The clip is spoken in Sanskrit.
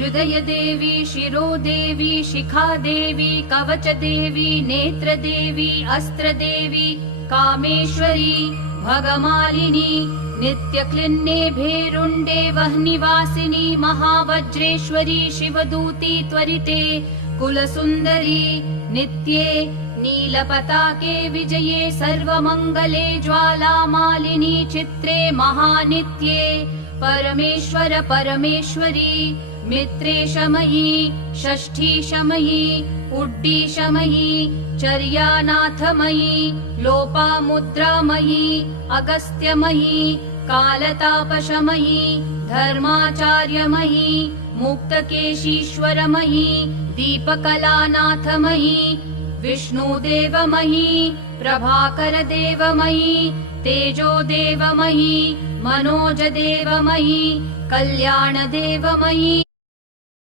हृदयदेवी शिरोदेवी शिखादेवी कवचदेवी नेत्रदेवी अस्त्रदेवी कामेश्वरी भगमालिनी नित्यक्लिन्ने भेरुण्डे वह्निवासिनी महावज्रेश्वरी शिवदूती त्वरिते कुलसुन्दरी नित्ये नीलपताके विजये सर्वमङ्गले ज्वालामालिनी चित्रे महानित्ये परमेश्वर परमेश्वरी मित्रेशमयी षष्ठीशमयी उड्डीशमयी चर्यानाथमयी लोपामुद्रामयी अगस्त्यमयी कालतापशमयी धर्माचार्यमयी मुक्तकेशीश्वरमयी दीपकलानाथमयी विष्णुदेवमयी प्रभाकरदेवमयी तेजोदेवमयी मनोजदेवमयी कल्याणदेवमयी।